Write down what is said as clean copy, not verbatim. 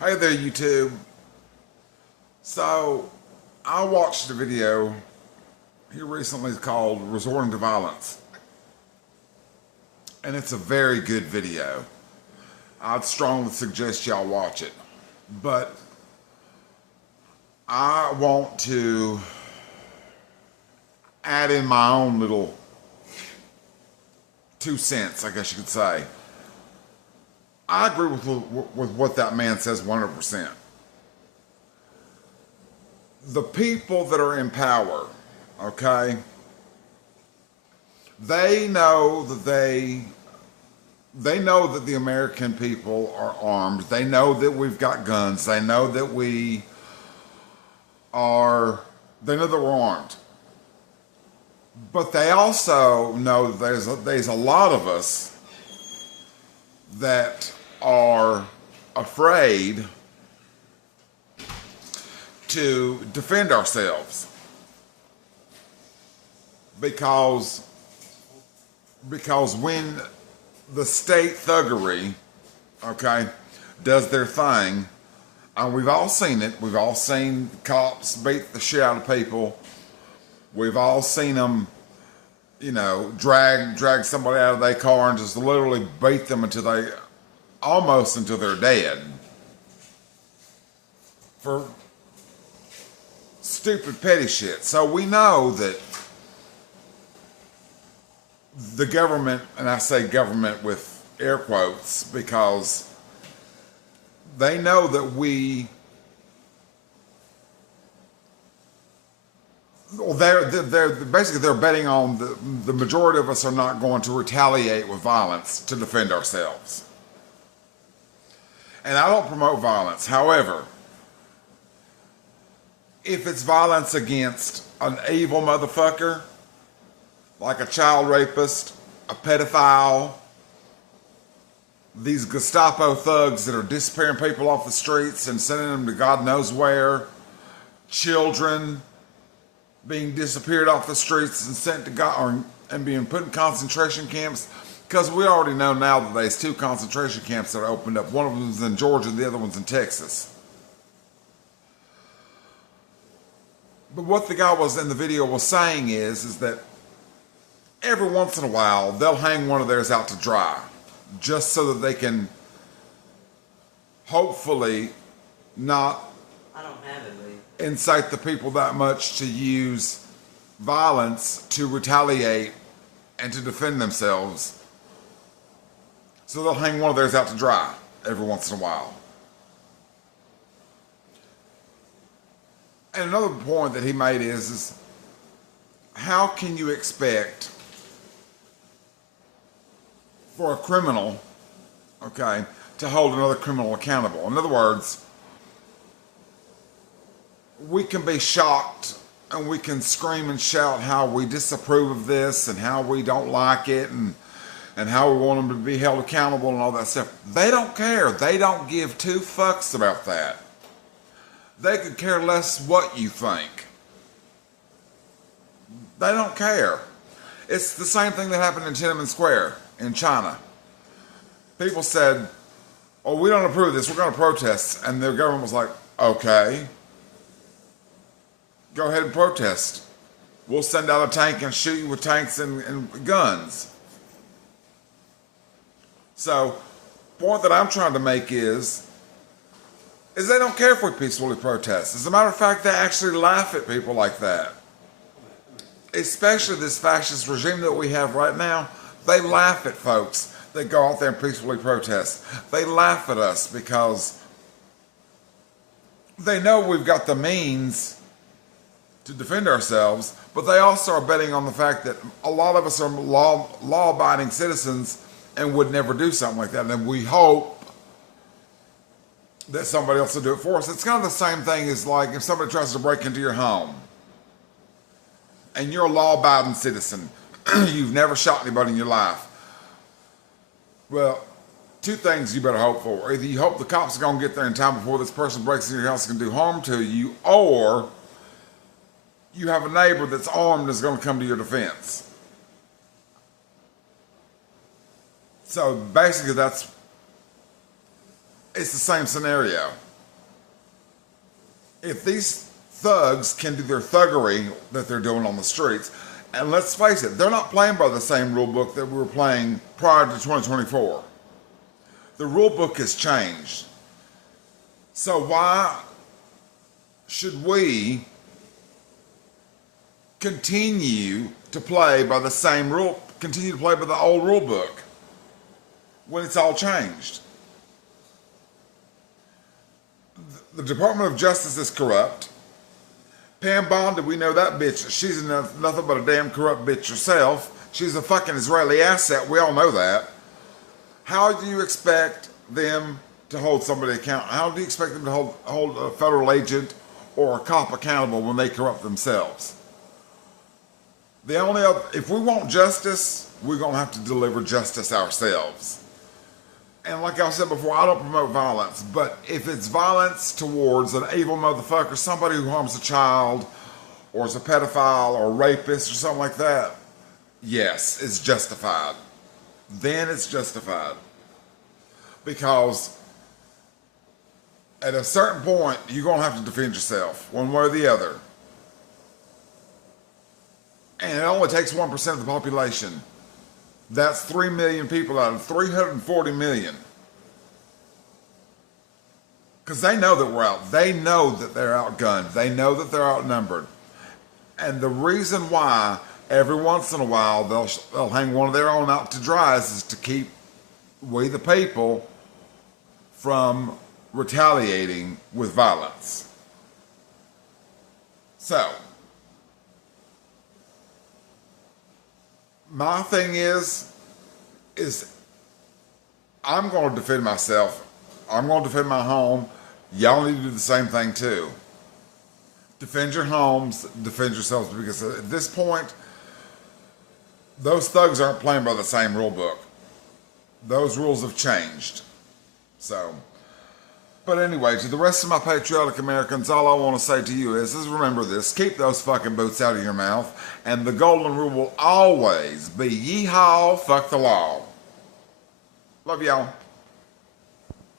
Hey there, YouTube. So, I watched a video here recently called Resorting to Violence. And it's a very good video. I'd strongly suggest y'all watch it. But I want to add in my own little 2 cents, I guess you could say. I agree with what that man says 100%. The people that are in power, okay, they know that they know that the American people are armed. They know that we've got guns. They know that they know that we're armed. But they also know that there's a lot of us that are afraid to defend ourselves because when the state thuggery, okay, does their thing, and we've all seen it. We've all seen cops beat the shit out of people. We've all seen them, drag somebody out of their car and just literally beat them until they're dead for stupid petty shit. So we know that the government, and I say government with air quotes because they know that they're betting on the majority of us are not going to retaliate with violence to defend ourselves. And I don't promote violence. However, if it's violence against an evil motherfucker, like a child rapist, a pedophile, these Gestapo thugs that are disappearing people off the streets and sending them to God knows where, children being disappeared off the streets and sent to God, and being put in concentration camps, because we already know now that there's 2 concentration camps that are opened up. One of them is in Georgia, the other one's in Texas. But what the guy was in the video was saying is that every once in a while they'll hang one of theirs out to dry, just so that they can hopefully not incite the people that much to use violence to retaliate and to defend themselves. So they'll hang one of theirs out to dry every once in a while. And another point that he made is how can you expect for a criminal, okay, to hold another criminal accountable? In other words, we can be shocked and we can scream and shout how we disapprove of this and how we don't like it and how we want them to be held accountable and all that stuff. They don't care. They don't give 2 fucks about that. They could care less what you think. They don't care. It's the same thing that happened in Tiananmen Square in China. People said, oh, we don't approve of this, we're going to protest. And the government was like, okay, go ahead and protest. We'll send out a tank and shoot you with tanks and guns. So, point that I'm trying to make is they don't care if we peacefully protest. As a matter of fact, they actually laugh at people like that. Especially this fascist regime that we have right now. They laugh at folks that go out there and peacefully protest. They laugh at us because they know we've got the means to defend ourselves, but they also are betting on the fact that a lot of us are law-abiding citizens and would never do something like that. And we hope that somebody else will do it for us. It's kind of the same thing as like if somebody tries to break into your home and you're a law-abiding citizen, you've never shot anybody in your life. Well, 2 things you better hope for. Either you hope the cops are going to get there in time before this person breaks into your house and can do harm to you, or you have a neighbor that's armed that's going to come to your defense. So basically it's the same scenario. If these thugs can do their thuggery that they're doing on the streets, and let's face it, they're not playing by the same rule book that we were playing prior to 2024. The rule book has changed. So why should we continue to play by the same rule, continue to play by the old rule book when it's all changed? The Department of Justice is corrupt. Pam Bondi, we know that bitch. She's nothing but a damn corrupt bitch herself. She's a fucking Israeli asset. We all know that. How do you expect them to hold somebody accountable? How do you expect them to hold a federal agent or a cop accountable when they corrupt themselves? If we want justice, we're going to have to deliver justice ourselves. And like I said before, I don't promote violence, but if it's violence towards an evil motherfucker, somebody who harms a child, or is a pedophile, or a rapist, or something like that, yes, it's justified. Then it's justified. Because at a certain point, you're going to have to defend yourself, one way or the other. And it only takes 1% of the population. That's 3 million people out of 340 million. Because they know that we're out. They know that they're outgunned. They know that they're outnumbered. And the reason why every once in a while they'll hang one of their own out to dry is to keep we the people from retaliating with violence. So, my thing is I'm going to defend myself. I'm going to defend my home. Y'all need to do the same thing too. Defend your homes, defend yourselves, because at this point, those thugs aren't playing by the same rule book. Those rules have changed. So, but anyway, to the rest of my patriotic Americans, all I want to say to you is remember this: keep those fucking boots out of your mouth, and the golden rule will always be yeehaw, fuck the law. Love y'all.